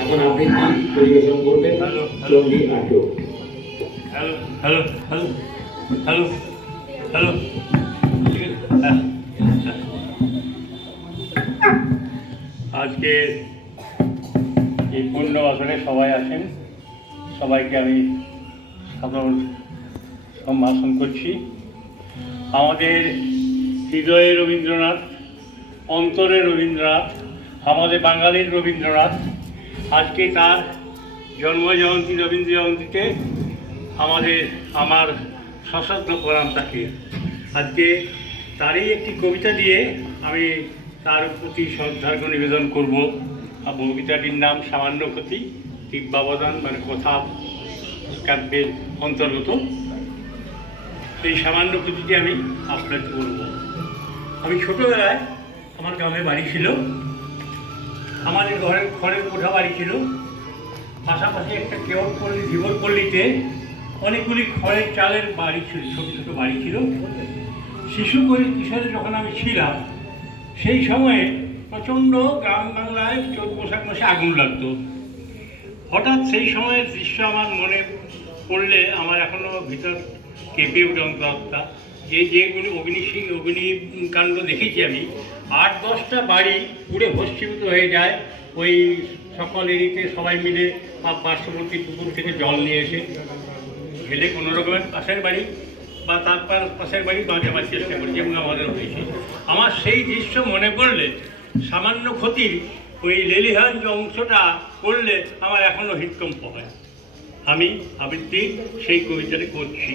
এখন আবৃত্তি পরিবেশন করবেন চণ্ডী নাটক। Hello hello hello hello hello, ঠিক আছে। আজকে এই পূর্ণ বছরে সবাই আসেন, সবাইকে আমি সাধারণ সম্ভাষণ করছি। আমাদের হৃদয়ে রবীন্দ্রনাথ, অন্তরে রবীন্দ্রনাথ, আমাদের বাঙালির রবীন্দ্রনাথ। আজকে তার জন্মজয়ন্তী, রবীন্দ্র জয়ন্তীতে আমার সশ্রদ্ধ প্রণাম তাকে। আজকে তারই একটি কবিতা দিয়ে আমি তার প্রতি শ্রদ্ধার্ঘ্য নিবেদন করব। কবিতাটির নাম সামান্য ক্ষতি, দিব্যাবদান মানে কথা কাব্যের অন্তর্গত। এই সামান্য ক্ষতিটি আমি আপনাকে বলব। আমি ছোটোবেলায় আমার গ্রামে বাড়ি ছিল, আমাদের ঘরের খড়ের কোঠা বাড়ি ছিল, পাশাপাশি একটা কেওটপল্লী, ধীবরপল্লীতে অনেকগুলি খড়ের চালের বাড়ি ছিল, ছোটো ছোটো বাড়ি ছিল। শিশু কিশোরে যখন আমি ছিলাম সেই সময়ে প্রচণ্ড গ্রাম বাংলায় চৈত বৈশাখ মাসে আগুন লাগতো। হঠাৎ সেই সময়ের দৃশ্য আমার মনে পড়লে আমার এখনও ভিতর কেঁপে ওঠে অন্তরাত্মা। যেগুলি অগ্নিকাণ্ড দেখেছি আমি, 8-10টা বাড়ি পুড়ে ভস্মীভূত হয়ে যায়। ওই সকল এরিতে সবাই মিলে পার্শ্ববর্তী পুকুর থেকে জল নিয়ে এসে ঢেলে কোনো রকমের পাশের বাড়ি বা তারপর পাশের বাড়ি বাঁচাবার চেষ্টা করি, যেমন আমাদের হয়েছে। আমার সেই দৃশ্য মনে পড়লে, সামান্য ক্ষতির ওই লেলিহান যে অংশটা পড়লে আমার এখনও হৃদকম্প হয়। আমি আবৃত্তি সেই কবিতাটি করছি।